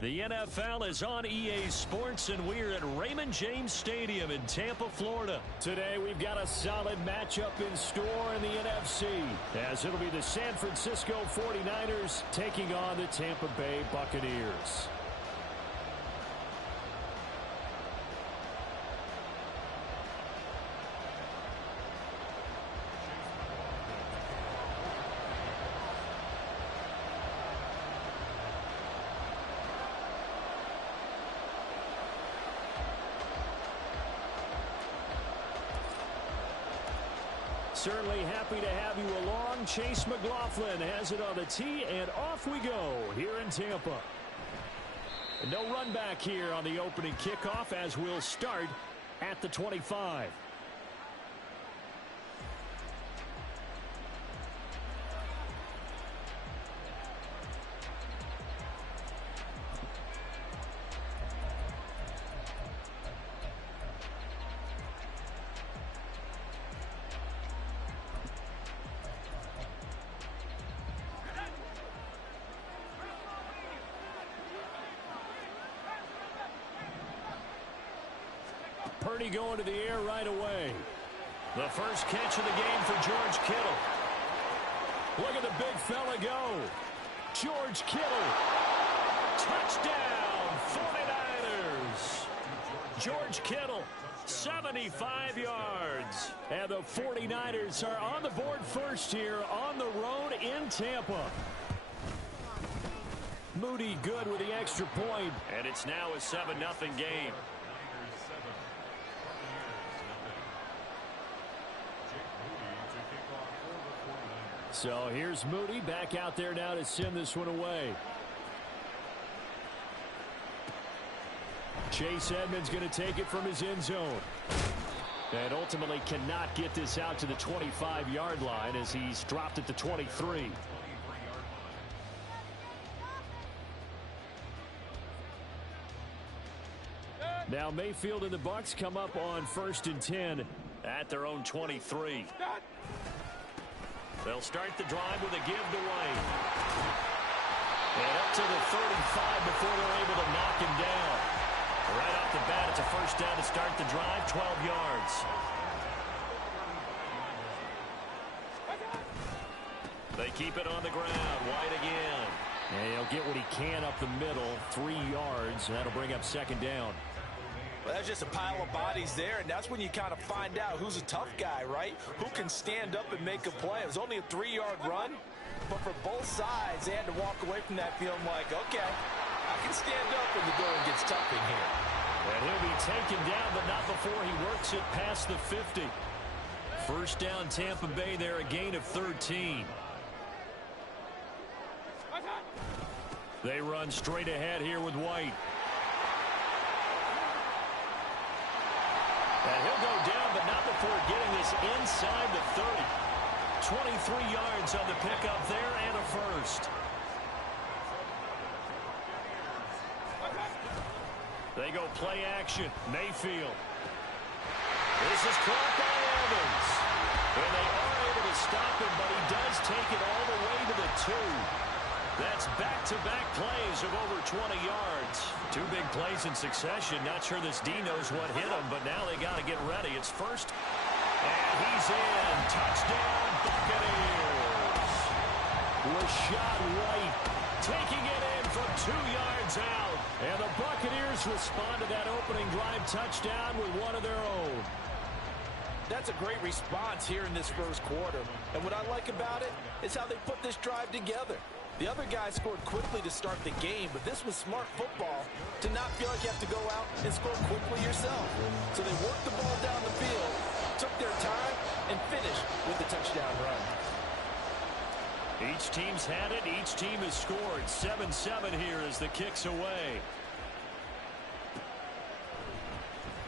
The NFL is on EA Sports, and we're at Raymond James Stadium in Tampa, Florida. Today, we've got a solid matchup in store in the NFC, as it'll be the San Francisco 49ers taking on the Tampa Bay Buccaneers. Certainly happy to have you along. Chase McLaughlin has it on the tee, and off we go here in Tampa. No run back here on the opening kickoff, as we'll start at the 25. Purdy going to the air right away. The first catch of the game for George Kittle. Look at the big fella go. George Kittle. Touchdown, 49ers. George Kittle, 75 yards. And the 49ers are on the board first here on the road in Tampa. Moody good with the extra point. And it's now a 7-0 game. So here's Moody back out there now to send this one away. Chase Edmonds going to take it from his end zone. And ultimately cannot get this out to the 25-yard line as he's dropped at the 23. Now Mayfield and the Bucs come up on 1st and 10 at their own 23. They'll start the drive with a give to White. And up to the 35 before they're able to knock him down. Right off the bat, it's a first down to start the drive, 12 yards. They keep it on the ground. White again. And he'll get what he can up the middle, 3 yards. And that'll bring up 2nd down. Well, that's just a pile of bodies there, and that's when you kind of find out who's a tough guy, right? Who can stand up and make a play. It was only a 3-yard run, but for both sides, they had to walk away from that feeling like, okay, I can stand up when the going gets tough in here. And he'll be taken down, but not before he works it past the 50. First down, Tampa Bay there, a gain of 13. They run straight ahead here with White. And he'll go down, but not before getting this inside the 30. 23 yards on the pickup there and a first. They go play action. Mayfield. This is caught by Evans. And they are able to stop him, but he does take it all the way to the 2. That's back-to-back plays of over 20 yards. 2 big plays in succession. Not sure this D knows what hit him, but now they got to get ready. It's first, and he's in. Touchdown, Buccaneers. Rachaad White taking it in from 2 yards out. And the Buccaneers respond to that opening drive touchdown with one of their own. That's a great response here in this first quarter. And what I like about it is how they put this drive together. The other guy scored quickly to start the game, but this was smart football to not feel like you have to go out and score quickly yourself. So they worked the ball down the field, took their time, and finished with the touchdown run. Each team's had it. Each team has scored. 7-7 here as the kick's away.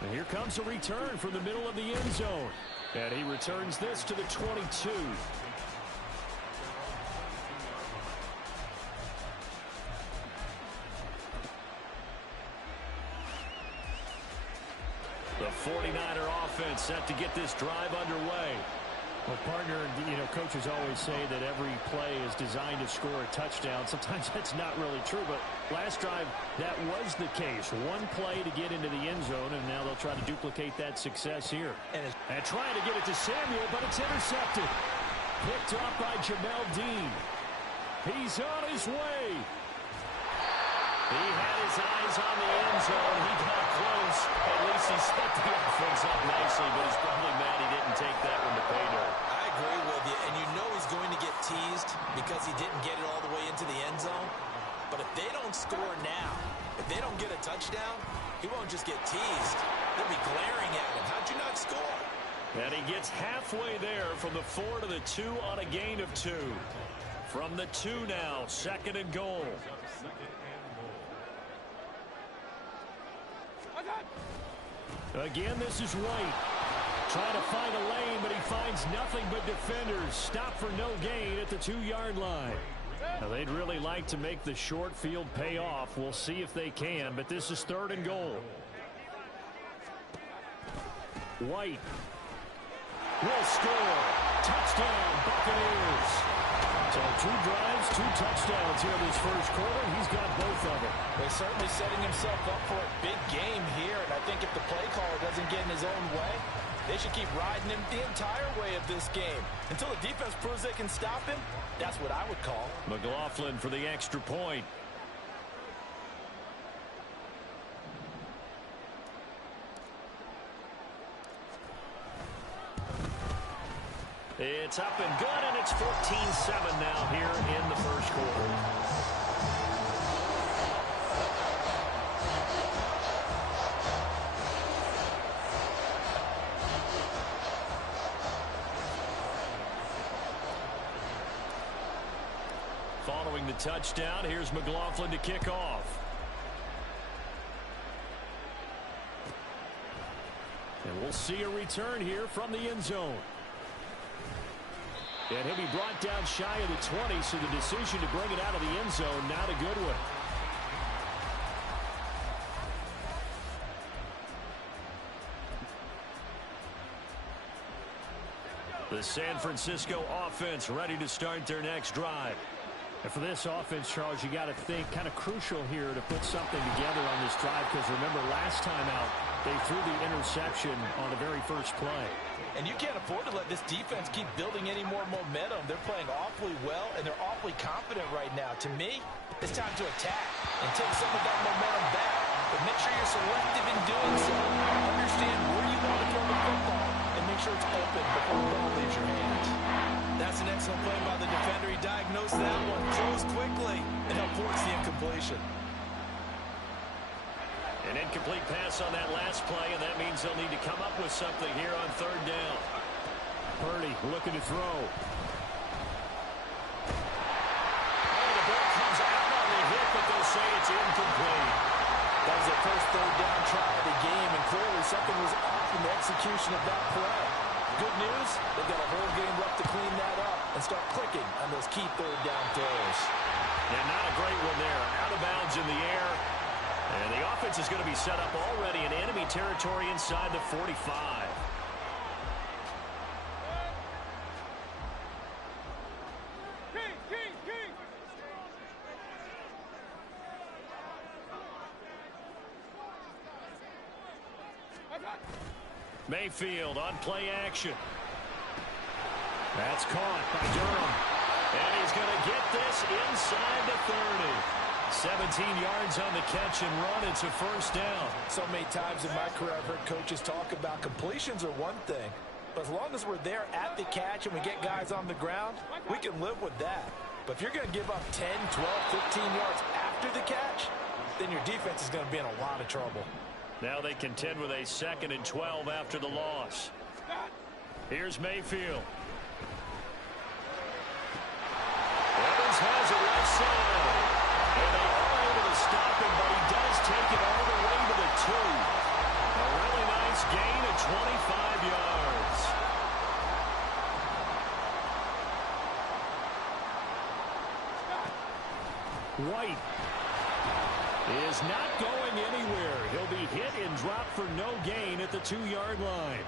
And here comes a return from the middle of the end zone. And he returns this to the 22. The 49er offense set to get this drive underway. Well, partner, coaches always say that every play is designed to score a touchdown. Sometimes that's not really true, but last drive, that was the case. One play to get into the end zone, and now they'll try to duplicate that success here. And trying to get it to Samuel, but it's intercepted. Picked up by Jamel Dean. He's on his way. He had his eyes on the end zone. He got close. At least he set the offense up nicely, but he's probably mad he didn't take that one to pay dirt. I agree with you, and you know he's going to get teased because he didn't get it all the way into the end zone. But if they don't score now, if they don't get a touchdown, he won't just get teased. They'll be glaring at him. How'd you not score? And he gets halfway there from the 4 to the 2 on a gain of 2. From the 2 now, 2nd and goal. Again, this is White. Trying to find a lane, but he finds nothing but defenders. Stop for no gain at the 2-yard line. Now, they'd really like to make the short field pay off. We'll see if they can, but this is 3rd and goal. White will score. Touchdown, Buccaneers. So 2 drives, 2 touchdowns here this first quarter. He's got both of them. He's certainly setting himself up for a big game here, and I think if the play caller doesn't get in his own way, they should keep riding him the entire way of this game. Until the defense proves they can stop him, that's what I would call. McLaughlin for the extra point. It's up and good, and it's 14-7 now here in the first quarter. Following the touchdown, here's McLaughlin to kick off. And we'll see a return here from the end zone. And he'll be brought down shy of the 20, so the decision to bring it out of the end zone, not a good one. The San Francisco offense ready to start their next drive. And for this offense, Charles, you got to think kind of crucial here to put something together on this drive, because remember, last time out, they threw the interception on the very first play. And you can't afford to let this defense keep building any more momentum. They're playing awfully well, and they're awfully confident right now. To me, it's time to attack and take some of that momentum back. But make sure you're selective in doing so. Understand where you want to throw the football, and make sure it's open before the ball leaves your hands. That's an excellent play by the defender. He diagnosed that one, throws quickly, and helped force the incompletion. An incomplete pass on that last play, and that means they'll need to come up with something here on 3rd down. Purdy looking to throw. Oh, the ball comes out on the hit, but they'll say it's incomplete. That was their first 3rd down try of the game, and clearly something was off in the execution of that play. Good news, they've got a whole game left to clean that up and start clicking on those key 3rd down throws. Yeah, not a great one there. Out of bounds in the air. And the offense is going to be set up already in enemy territory inside the 45. Mayfield on play action. That's caught by Durham. And he's going to get this inside the 30. 17 yards on the catch and run. It's a first down. So many times in my career I've heard coaches talk about completions are one thing, but as long as we're there at the catch and we get guys on the ground, we can live with that. But if you're going to give up 10, 12, 15 yards after the catch, then your defense is going to be in a lot of trouble. Now they contend with a 2nd and 12 after the loss. Here's Mayfield. Evans has it right side. And they are able to stop him, but he does take it all the way to the 2. A really nice gain of 25 yards. White is not going anywhere. He'll be hit and dropped for no gain at the 2-yard line.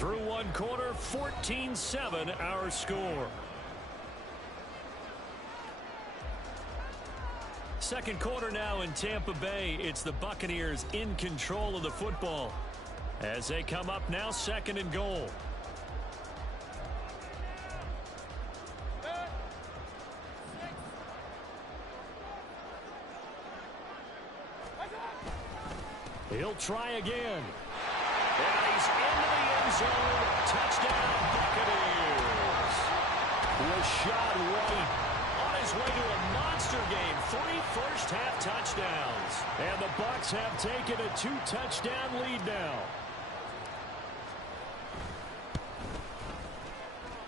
Through one quarter, 14-7 our score. Second quarter now in Tampa Bay. It's the Buccaneers in control of the football as they come up now, second and goal. He'll try again. And he's into the end zone. Touchdown, Buccaneers. Rashad White on his way to a monster game. 3 first-half touchdowns. And the Bucs have taken a 2-touchdown lead now.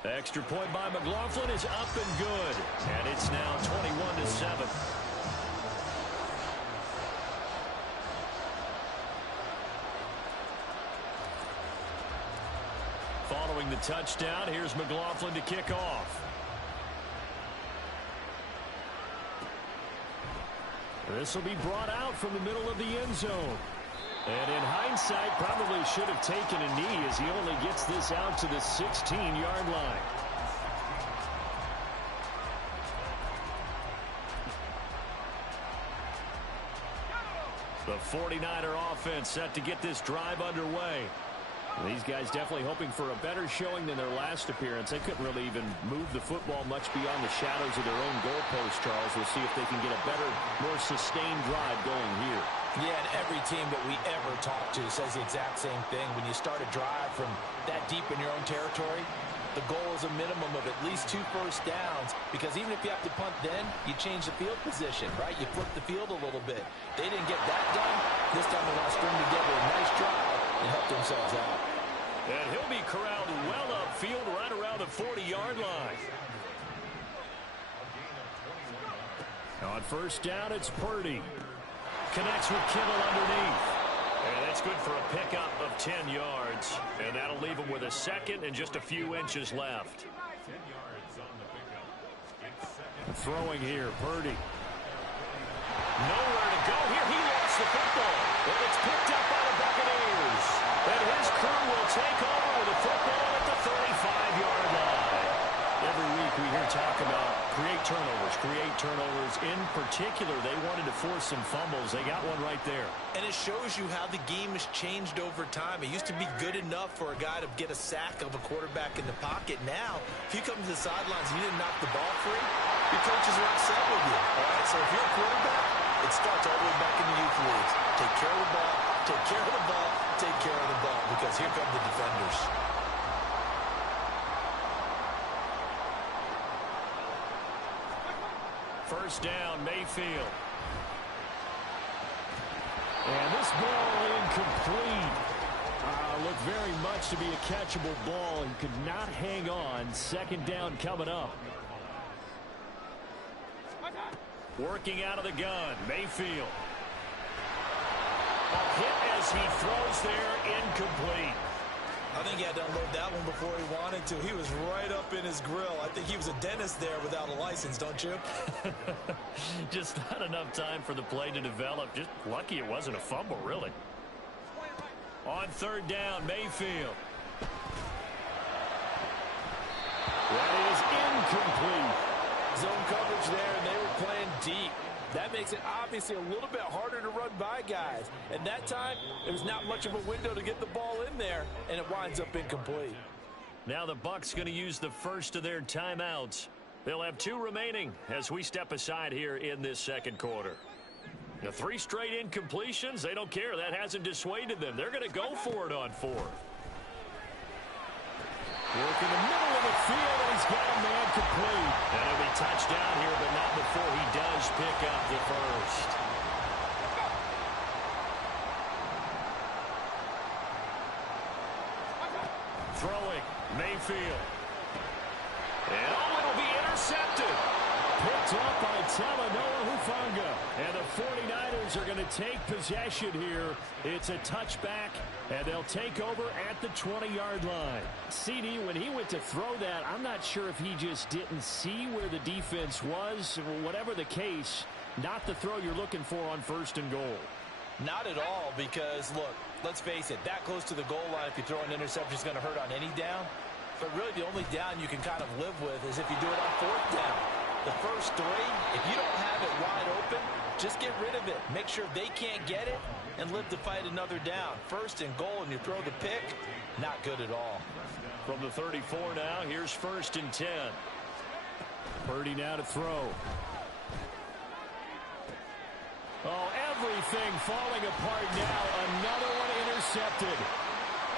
Extra point by McLaughlin is up and good. And it's now 21-7. Following the touchdown, here's McLaughlin to kick off. This will be brought out from the middle of the end zone. And in hindsight, probably should have taken a knee as he only gets this out to the 16-yard line. The 49er offense set to get this drive underway. These guys definitely hoping for a better showing than their last appearance. They couldn't really even move the football much beyond the shadows of their own goalpost, Charles. We'll see if they can get a better, more sustained drive going here. Yeah, and every team that we ever talk to says the exact same thing. When you start a drive from that deep in your own territory, the goal is a minimum of at least 2 first downs, because even if you have to punt then, you change the field position, right? You flip the field a little bit. They didn't get that done. This time they want to string together a nice drive and help themselves out. And he'll be corralled well upfield right around the 40-yard line. On first down, it's Purdy. Connects with Kittle underneath. And that's good for a pickup of 10 yards. And that'll leave him with a second and just a few inches left. Throwing here, Purdy. Nowhere to go here. He lost the football. And it's picked up by the Buccaneers. And his crew will take over with the football at the 35-yard line. Every week we hear talk about create turnovers. In particular, they wanted to force some fumbles. They got one right there. And it shows you how the game has changed over time. It used to be good enough for a guy to get a sack of a quarterback in the pocket. Now, if you come to the sidelines and you didn't knock the ball free, your coaches are upset with you. All right, so if you're a quarterback, it starts all the way back in the youth leagues. Take care of the ball, take care of the ball, take care of the ball, because here come the defenders. First down, Mayfield. And this ball incomplete. Looked very much to be a catchable ball and could not hang on. Second down coming up. Working out of the gun, Mayfield. A hit as he throws there, incomplete. I think he had to unload that one before he wanted to. He was right up in his grill. I think he was a dentist there without a license, don't you? Just not enough time for the play to develop. Just lucky it wasn't a fumble, really. On third down, Mayfield. That is incomplete. Zone coverage there, and they were playing deep. That makes it obviously a little bit harder to run by guys. And that time, there was not much of a window to get the ball in there, and it winds up incomplete. Now the Bucs going to use the first of their timeouts. They'll have 2 remaining as we step aside here in this second quarter. The 3 straight incompletions, they don't care. That hasn't dissuaded them. They're going to go for it on 4th. Work in the middle of the field, and he's got a man complete. And he'll be touched down here, but not before he does pick up the first. Throwing, Mayfield. And it'll be intercepted. Picked up by Talanoa Hufanga. And the 49ers are going to take possession here. It's a touchback, and they'll take over at the 20-yard line. CD, when he went to throw that, I'm not sure if he just didn't see where the defense was. Whatever the case, not the throw you're looking for on first and goal. Not at all, because, look, Let's face it, that close to the goal line, if you throw an interception, is going to hurt on any down. But really, the only down you can kind of live with is if you do it on fourth down. The first three, if you don't have it wide open, just get rid of it. Make sure they can't get it and live to fight another down. First and goal, and you throw the pick, not good at all. From the 34 now, here's 1st and 10. Purdy now to throw. Oh, everything falling apart now. Another one intercepted.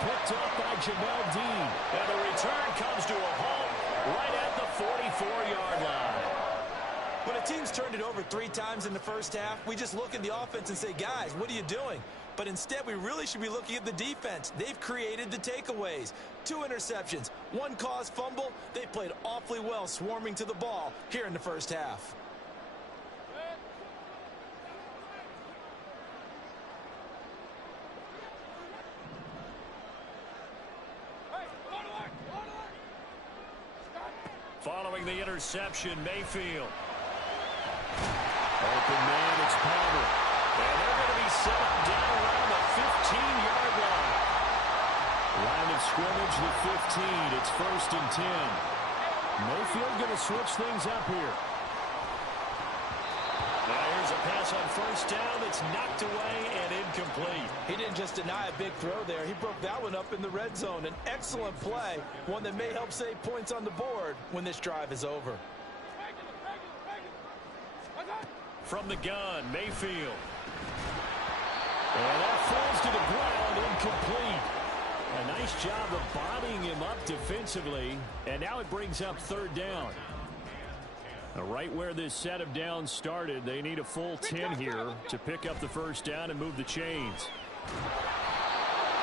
Picked up by Jamel Dean. And the return comes to a halt right at the 44-yard line. When a team's turned it over 3 times in the first half, we just look at the offense and say, guys, what are you doing? But instead, we really should be looking at the defense. They've created the takeaways. 2 interceptions, 1 caused fumble. They played awfully well swarming to the ball here in the first half. Following the interception, Mayfield. Open man, it's Palmer. And they're going to be set up down around the 15-yard line. Line of scrimmage, the 15. It's 1st and 10. Mayfield going to switch things up here. Now here's a pass on 1st down that's knocked away and incomplete. He didn't just deny a big throw there. He broke that one up in the red zone. An excellent play, one that may help save points on the board when this drive is over. From the gun, Mayfield. And that falls to the ground, incomplete. A nice job of bodying him up defensively. And now it brings up 3rd down. Right where this set of downs started, they need a full 10 here to pick up the 1st down and move the chains.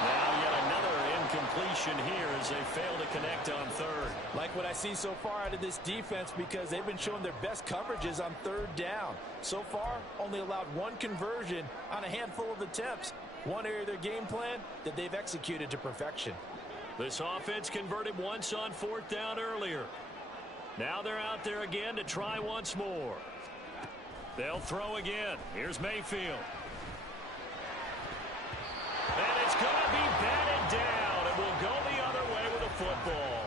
Now yet another incompletion here as they fail to connect on 3rd. Like what I see so far out of this defense, because they've been showing their best coverages on 3rd down. So far, only allowed 1 conversion on a handful of attempts. One area of their game plan that they've executed to perfection. This offense converted once on 4th down earlier. Now they're out there again to try once more. They'll throw again. Here's Mayfield. And it's going to be batted down, and will go the other way with a football.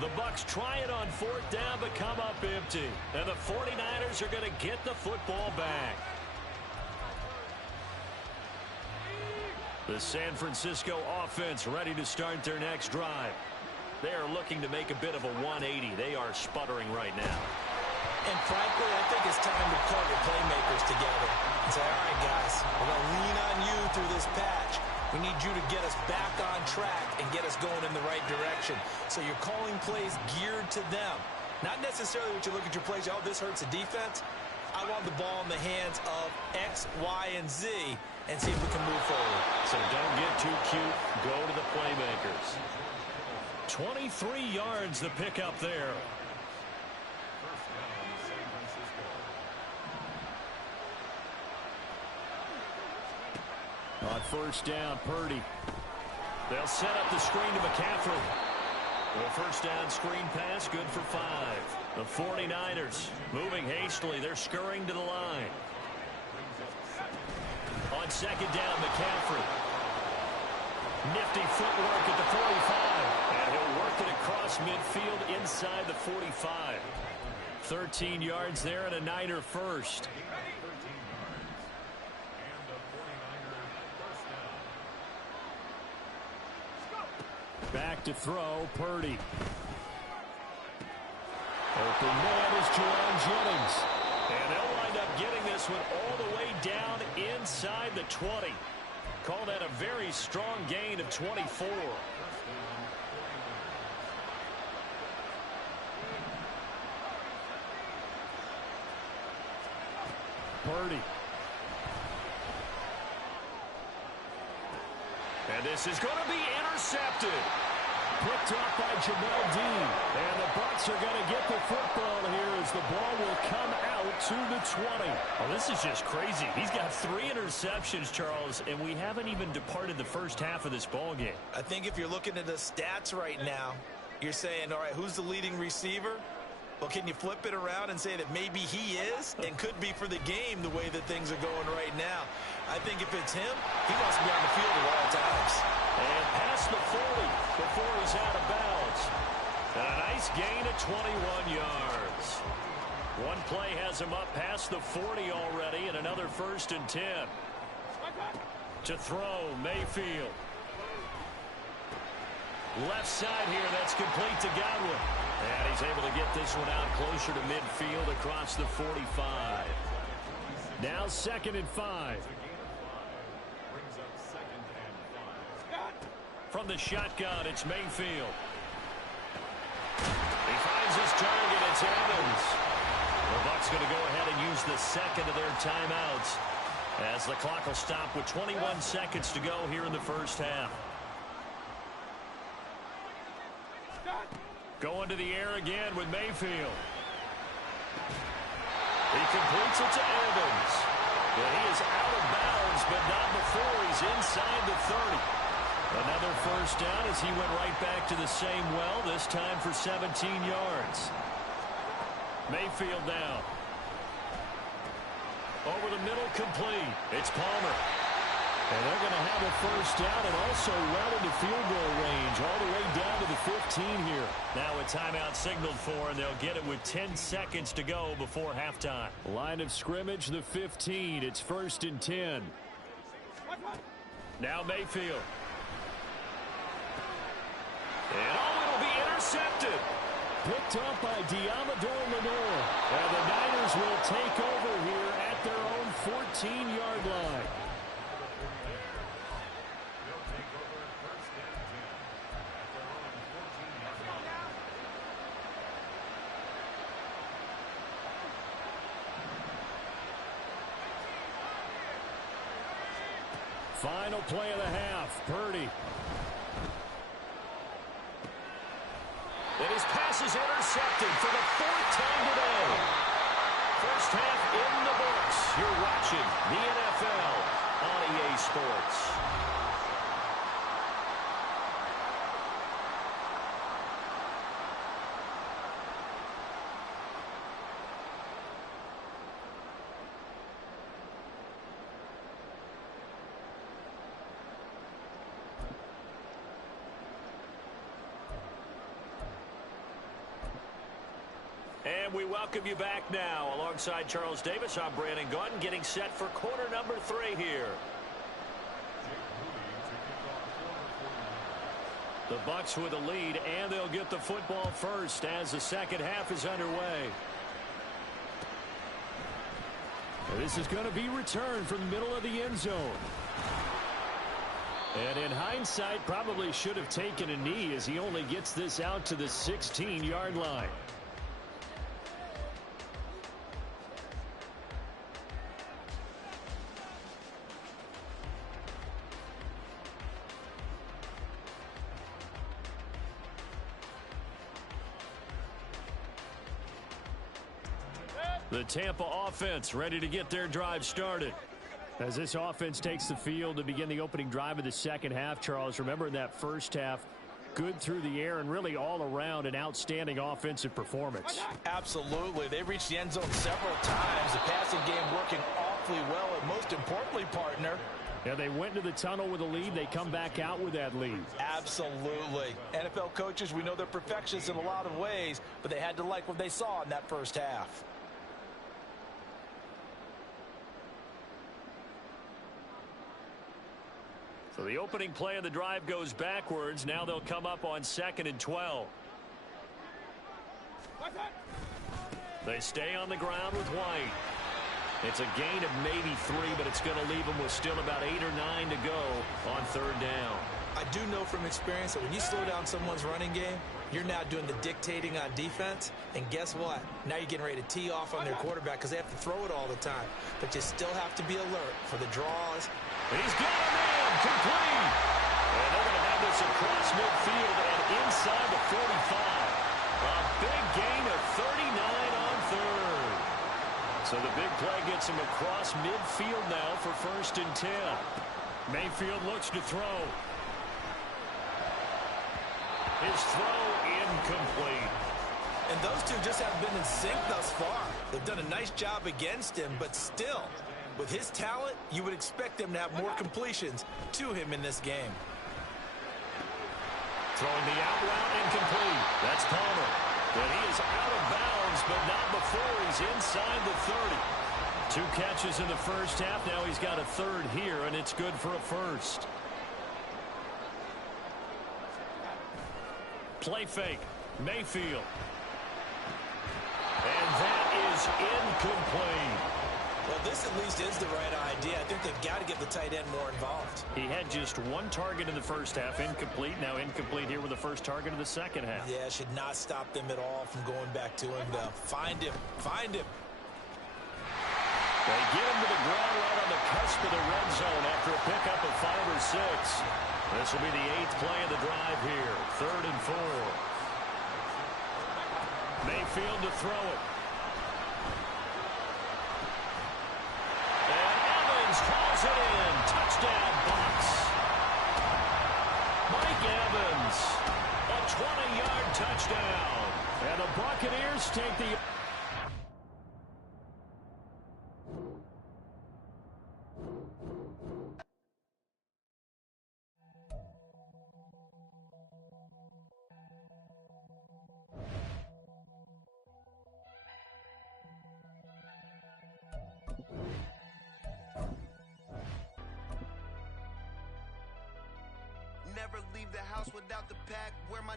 The Bucs try it on 4th down, but come up empty. And the 49ers are going to get the football back. The San Francisco offense ready to start their next drive. They are looking to make a bit of a 180. They are sputtering right now. And frankly, I think it's time to call your playmakers together and say, all right, guys, we're going to lean on you through this patch. We need you to get us back on track and get us going in the right direction. So you're calling plays geared to them. Not necessarily what you look at your plays, oh, this hurts the defense. I want the ball in the hands of X, Y, and Z and see if we can move forward. So don't get too cute. Go to the playmakers. 23 yards the pickup there. On 1st down, Purdy. They'll set up the screen to McCaffrey. The 1st down screen pass, good for 5. The 49ers moving hastily. They're scurrying to the line. On 2nd down, McCaffrey. Nifty footwork at the 45. And he'll work it across midfield inside the 45. 13 yards there and a Niner first. Back to throw, Purdy. Open man is Jerome Jennings. And they'll wind up getting this one all the way down inside the 20. Call that a very strong gain of 24. Purdy. And this is going to be intercepted. Picked up by Jamel Dean. And the Bucs are going to get the football here as the ball will come out to the 20. Oh, this is just crazy. He's got 3 interceptions, Charles, and we haven't even departed the first half of this ball game. I think if you're looking at the stats right now, you're saying, all right, who's the leading receiver? Well, can you flip it around and say that maybe he is and could be for the game the way that things are going right now? I think if it's him, he wants to be on the field at all times. And past the 40 before he's out of bounds. And a nice gain of 21 yards. One play has him up past the 40 already, and another 1st and 10. To throw, Mayfield. Left side here, that's complete to Godwin. And he's able to get this one out closer to midfield across the 45. Now 2nd and 5. From the shotgun, it's Mayfield. He finds his target, it's Evans. The Bucs going to go ahead and use the second of their timeouts as the clock will stop with 21 seconds to go here in the first half. Going to the air again with Mayfield. He completes it to Evans. But he is out of bounds, but not before he's inside the 30. Another first down as he went right back to the same well, this time for 17 yards. Mayfield down. Over the middle, complete. It's Palmer. And they're going to have a first down and also well into field goal range, all the way down to the 15 here. Now a timeout signaled for, and they'll get it with 10 seconds to go before halftime. Line of scrimmage, the 15. It's 1st and 10. Now Mayfield. And it'll be intercepted. Picked up by Deommodore Lenoir. And the Niners will take over here at their own 14-yard line. Final play of the half, Purdy. And his pass is intercepted for the 4th time today. First half in the books. You're watching the NFL on EA Sports. And we welcome you back now. Alongside Charles Davis, I'm Brandon Gaudin, getting set for quarter number 3 here. The Bucs with a lead, and they'll get the football first as the second half is underway. This is going to be returned from the middle of the end zone. And in hindsight, probably should have taken a knee as he only gets this out to the 16-yard line. The Tampa offense ready to get their drive started. As this offense takes the field to begin the opening drive of the second half, Charles, remember in that first half, good through the air and really all around an outstanding offensive performance. Absolutely. They reached the end zone several times. The passing game working awfully well, and most importantly, partner, yeah, they went into the tunnel with a lead. They come back out with that lead. Absolutely. NFL coaches, we know they're perfectionists in a lot of ways, but they had to like what they saw in that first half. So the opening play of the drive goes backwards. Now they'll come up on 2nd and 12. They stay on the ground with White. It's a gain of maybe 3, but it's going to leave them with still about 8 or 9 to go on 3rd down. I do know from experience that when you slow down someone's running game, you're now doing the dictating on defense. And guess what? Now you're getting ready to tee off on their quarterback because they have to throw it all the time. But you still have to be alert for the draws. And he's got a man complete. And they're going to have this across midfield and inside the 45. A big gain of 39 on 3rd. So the big play gets him across midfield now for 1st and 10. Mayfield looks to throw. His throw incomplete. And those two just haven't been in sync thus far. They've done a nice job against him, but still, with his talent, you would expect him to have more completions to him in this game. Throwing the out route incomplete. That's Palmer. But he is out of bounds, but not before he's inside the 30. 2 catches in the first half. Now he's got a third here, and it's good for a first. Play fake. Mayfield. And that is incomplete. Well, this at least is the right idea. I think they've got to get the tight end more involved. He had just 1 target in the first half, incomplete. Now incomplete here with the first target of the second half. Yeah, should not stop them at all from going back to him, though. Find him. Find him. They get him to the ground right on the cusp of the red zone after a pickup of 5 or 6. This will be the 8th play of the drive here. 3rd and 4. Mayfield to throw it. And Evans hauls it in. Touchdown, Bucs. Mike Evans, a 20-yard touchdown. And the Buccaneers take the... Never leave the house without the pack. Where my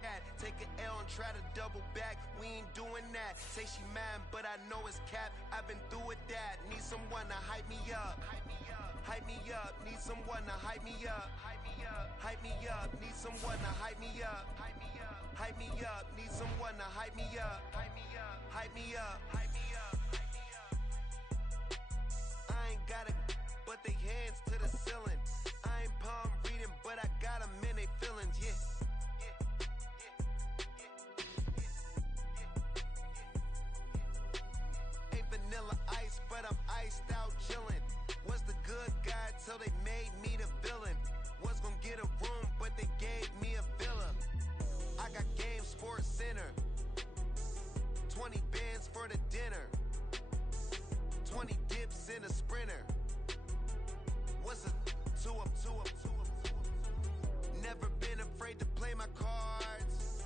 at? Take an L and try to double back. We ain't doing that. Say she mad, but I know it's cap. I've been through with that. Need someone to hype me up. Hype me up. Hype me up. Need someone to hype me up. Hype me up. Hype me up. Need someone to hype me up. Hype me up. Hype me up. Need someone to hype me up. Hype me up. Hype me up. Hype me up. Hype me up. I ain't got a, but they hands to the ceiling. I ain't palm reading, but I got them in they feelings, yeah. Ain't vanilla ice, but I'm iced out chillin'. Was the good guy till they made me the villain. Was gonna get a room, but they gave me a villa. I got Game Sports Center. 20 bands for the dinner. 20 dips in a sprinter. What's a 2 up, 2 up, 2 up, 2 up. Never been afraid to play my cards.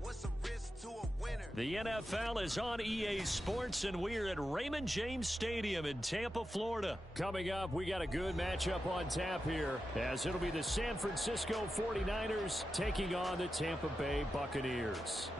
What's a risk to a winner? The NFL is on EA Sports, and we're at Raymond James Stadium in Tampa, Florida. Coming up, we got a good matchup on tap here, as it'll be the San Francisco 49ers taking on the Tampa Bay Buccaneers.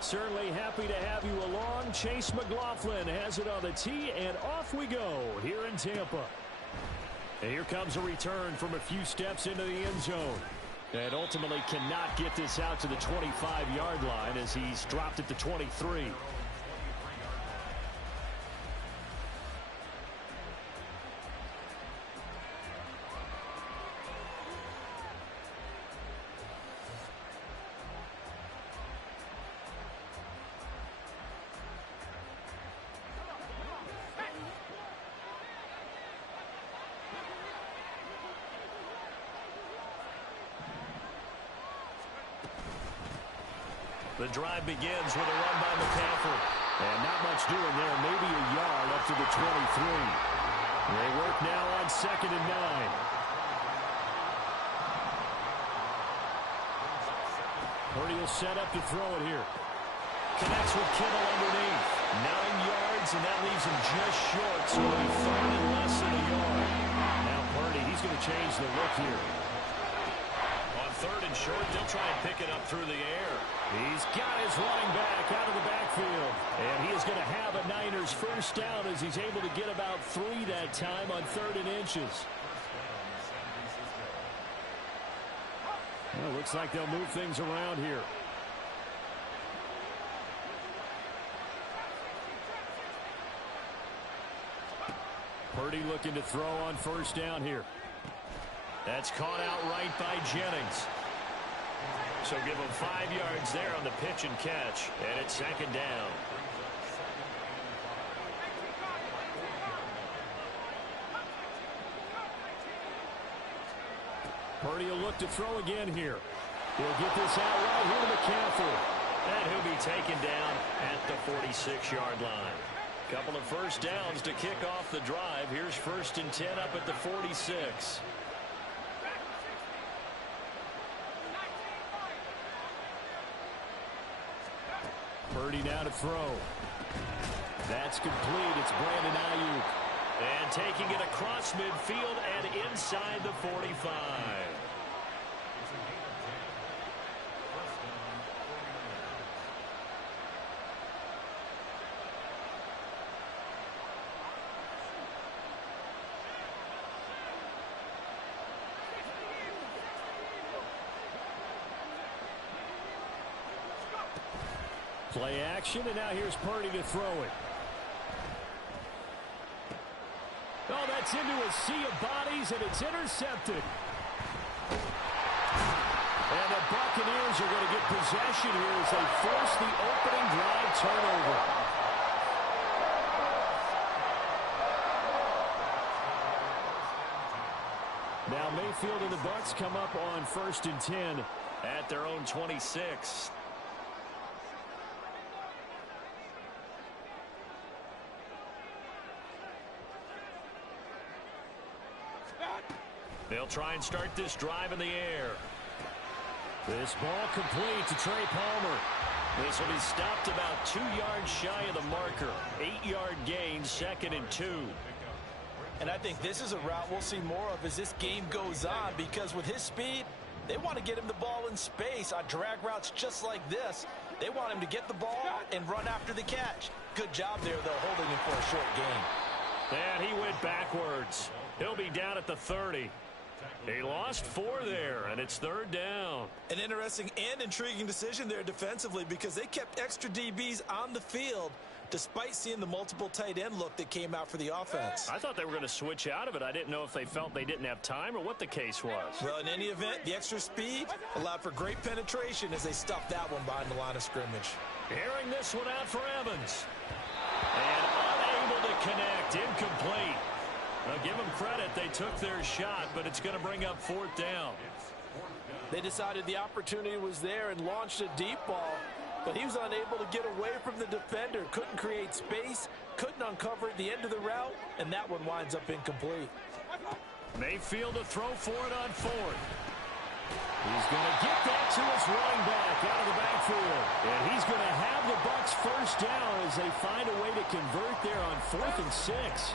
Certainly happy to have you along. Chase McLaughlin has it on the tee, and off we go here in Tampa. And here comes a return from a few steps into the end zone. And ultimately cannot get this out to the 25-yard line as he's dropped at the 23. The drive begins with a run by McCaffrey. And not much doing there. Maybe a yard up to the 23. They work now on 2nd and 9. Purdy will set up to throw it here. Connects with Kittle underneath. 9 yards, and that leaves him just short. So it'll be 3rd and less than a yard. Now Purdy, he's going to change the look here. On 3rd and short, they'll try and pick it up through the air. He's got his running back out of the backfield. And he is going to have a Niners first down as he's able to get about 3 that time on 3rd and inches. Well, looks like they'll move things around here. Purdy looking to throw on first down here. That's caught out right by Jennings. So give him 5 yards there on the pitch and catch. And it's second down. Purdy will look to throw again here. He'll get this out right here to McCaffrey. And he'll be taken down at the 46-yard line. Couple of first downs to kick off the drive. Here's 1st and 10 up at the 46. Purdy now to throw. That's complete. It's Brandon Ayuk. And taking it across midfield and inside the 45. Play action, and now here's Purdy to throw it. Oh, that's into a sea of bodies, and it's intercepted. And the Buccaneers are going to get possession here as they force the opening drive turnover. Now Mayfield and the Bucs come up on 1st and 10 at their own 26. They'll try and start this drive in the air. This ball complete to Trey Palmer. This will be stopped about 2 yards shy of the marker. 8-yard gain, 2nd and 2. And I think this is a route we'll see more of as this game goes on, because with his speed, they want to get him the ball in space on drag routes just like this. They want him to get the ball and run after the catch. Good job there, though, holding him for a short gain. And he went backwards. He'll be down at the 30. He lost 4 there, and it's 3rd down. An interesting and intriguing decision there defensively, because they kept extra DBs on the field despite seeing the multiple tight end look that came out for the offense. I thought they were going to switch out of it. I didn't know if they felt they didn't have time or what the case was. Well, in any event, the extra speed allowed for great penetration as they stuffed that one behind the line of scrimmage. Airing this one out for Evans. And unable to connect. Incomplete. Now, give them credit. They took their shot, but it's going to bring up 4th down. They decided the opportunity was there and launched a deep ball, but he was unable to get away from the defender. Couldn't create space, couldn't uncover the end of the route, and that one winds up incomplete. Mayfield to throw for it on 4th. He's going to get that to his running back out of the backfield. And he's going to have the Bucs 1st down as they find a way to convert there on 4th and 6.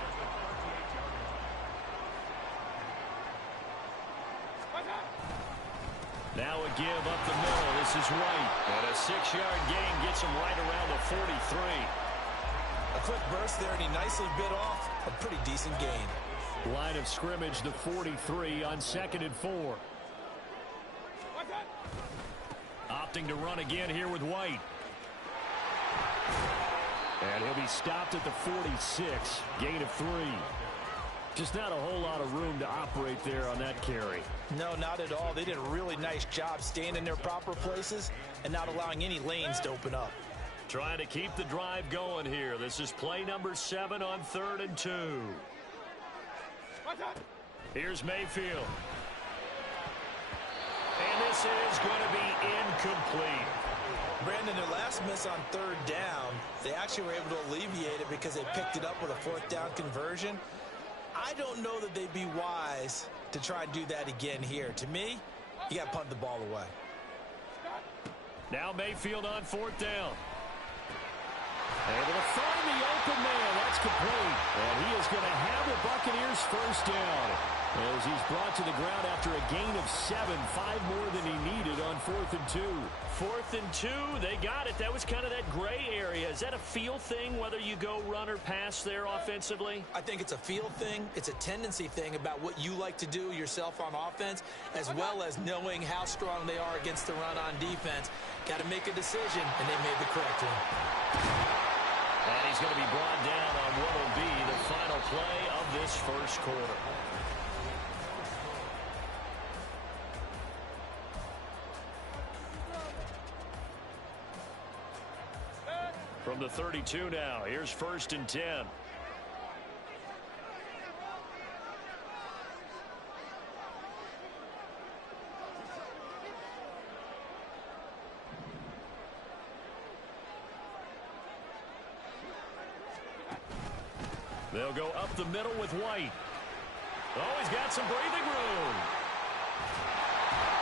Now a give up the middle. This is White. And a 6-yard gain gets him right around the 43. A quick burst there, and he nicely bit off a pretty decent gain. Line of scrimmage, the 43 on 2nd and 4. Opting to run again here with White. And he'll be stopped at the 46. Gain of 3. Just not a whole lot of room to operate there on that carry. No, not at all. They did a really nice job staying in their proper places and not allowing any lanes to open up. Trying to keep the drive going here. This is play number 7 on 3rd and 2. Here's Mayfield. And this is going to be incomplete. Brandon, their last miss on 3rd down, they actually were able to alleviate it because they picked it up with a 4th down conversion. I don't know that they'd be wise to try and do that again here. To me, you got to punt the ball away. Now Mayfield on 4th down. Able to find the open man. That's complete. And he is going to have the Buccaneers 1st down as he's brought to the ground after a gain of 7, 5 more than he needed on 4th and 2. 4th and 2, they got it. That was kind of that gray area. Is that a feel thing, whether you go run or pass there offensively? I think it's a feel thing. It's a tendency thing about what you like to do yourself on offense, as well as knowing how strong they are against the run on defense. Got to make a decision, and they made the correct one. And he's going to be brought down on what will be the final play of this first quarter. From the 32 now, here's 1st and 10. They'll go up the middle with White. Oh, he's got some breathing room.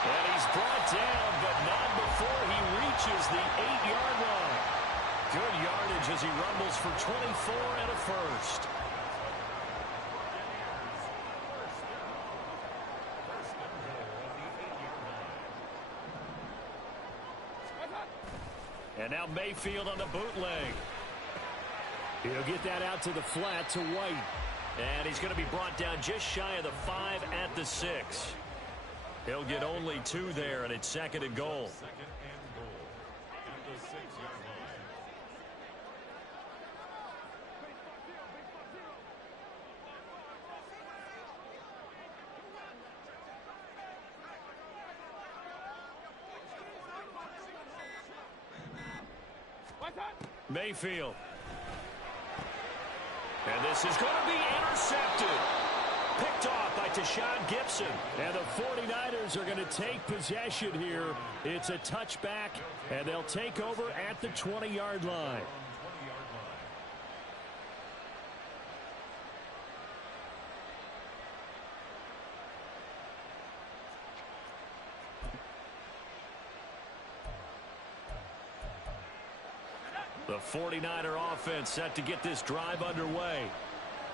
And he's brought down, but not before he reaches the 8-yard line. Good yardage as he rumbles for 24 and a first. And now Mayfield on the bootleg. He'll get that out to the flat to White. And he's going to be brought down just shy of the 5 at the 6. He'll get only 2 there, and it's 2nd and goal. Mayfield. And this is going to be intercepted. Picked off by Tashaun Gibson. And the 49ers are going to take possession here. It's a touchback, and they'll take over at the 20-yard line. The 49er offense set to get this drive underway.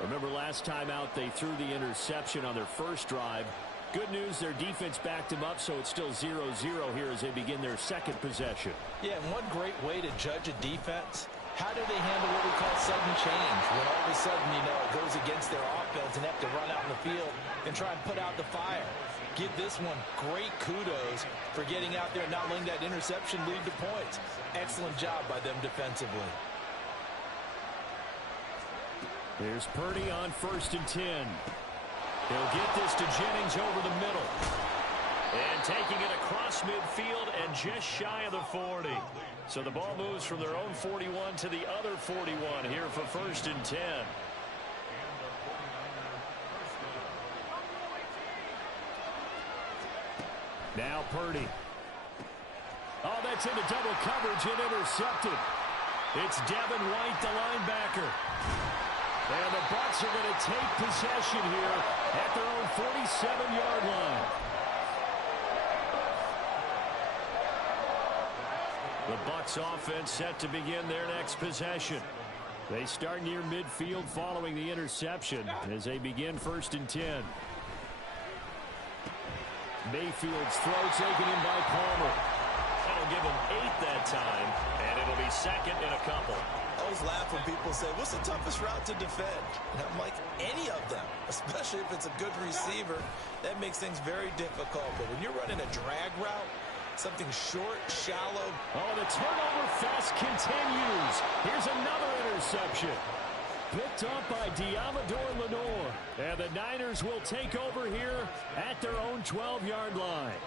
Remember last time out they threw the interception on their first drive. Good news, their defense backed them up, so it's still 0-0 here as they begin their second possession. Yeah, and one great way to judge a defense, how do they handle what we call sudden change? When all of a sudden, it goes against their offense and have to run out in the field and try and put out the fire. Give this one great kudos for getting out there and not letting that interception lead to points. Excellent job by them defensively. Here's Purdy on 1st and 10. He'll get this to Jennings over the middle. And taking it across midfield and just shy of the 40. So the ball moves from their own 41 to the other 41 here for 1st and 10. Now Purdy. Oh, that's into double coverage and intercepted. It's Devin White, the linebacker. And the Bucs are going to take possession here at their own 47-yard line. The Bucs offense set to begin their next possession. They start near midfield following the interception as they begin 1st and 10. Mayfield's throw taken in by Palmer. That'll give him 8 that time, and it'll be 2nd and a couple. I always laugh when people say, what's the toughest route to defend? And I'm like, any of them, especially if it's a good receiver. That makes things very difficult. But when you're running a drag route, something short, shallow. Oh, the turnover fest continues. Here's another interception. Picked up by Diamador Lenore. And the Niners will take over here at their own 12-yard line.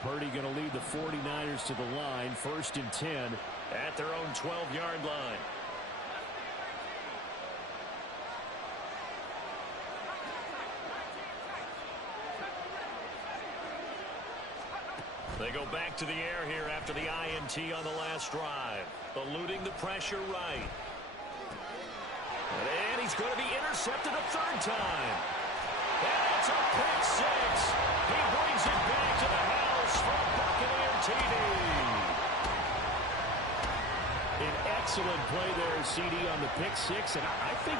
Purdy going to lead the 49ers to the line, 1st and 10 at their own 12-yard line. They go back to the air here after the INT on the last drive. Eluding the pressure right. And he's going to be intercepted a 3rd time. And it's a pick 6. He brings it back to the house for a Buccaneer TD. An excellent play there, CD, on the pick 6. And I think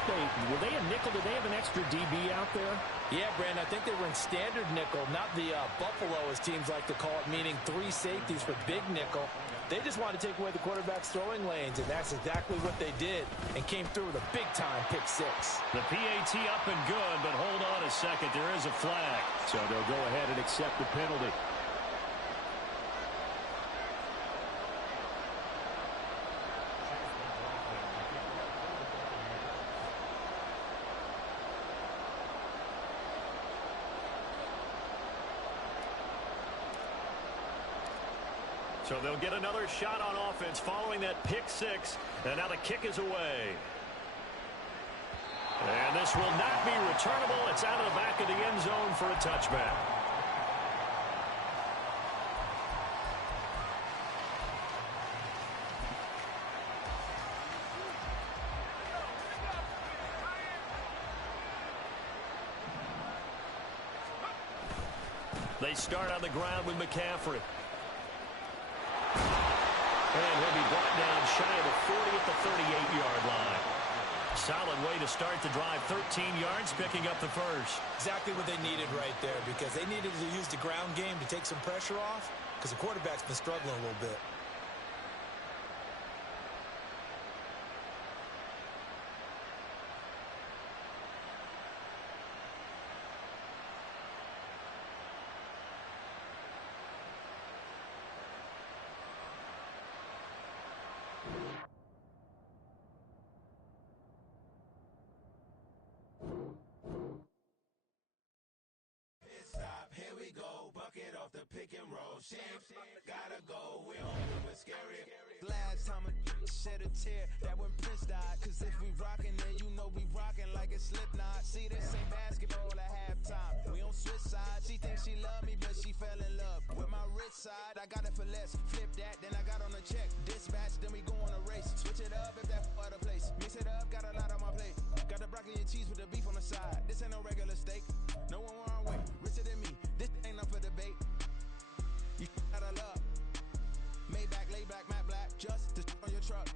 were they a nickel? Did they have an extra DB out there? Yeah, Brandon, I think they were in standard nickel, not the Buffalo, as teams like to call it, meaning 3 safeties for big nickel. They just wanted to take away the quarterback's throwing lanes, and that's exactly what they did, and came through with a big-time pick 6. The PAT up and good, but hold on a second. There is a flag. So they'll go ahead and accept the penalty. So they'll get another shot on offense following that pick six. And now the kick is away. And this will not be returnable. It's out of the back of the end zone for a touchback. They start on the ground with McCaffrey. And he'll be brought down shy of the 40 at the 38-yard line. Solid way to start the drive. 13 yards, picking up the first. Exactly what they needed right there, because they needed to use the ground game to take some pressure off, because the quarterback's been struggling a little bit. Pick and roll, shift, gotta go, we don't do it scary. Last time a shed a tear, that when Prince died. Cause if we rockin', then you know we rockin' like a Slipknot. See, this ain't basketball at halftime. We on switch sides. She thinks she love me, but she fell in love with my rich side. I got it for less, flip that, then I got on a check. Dispatch, then we go on a race. Switch it up if that other place. Mix it up, got a lot on my plate. Got the broccoli and cheese with the beef on the side. This ain't no regular steak. No one wrong way, richer than me. This ain't up for debate. You got a love. Maybach, lay back, matte black, just to on your truck.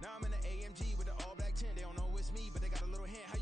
Now I'm in the AMG with the all black tint. They don't know it's me, but they got a little hint. How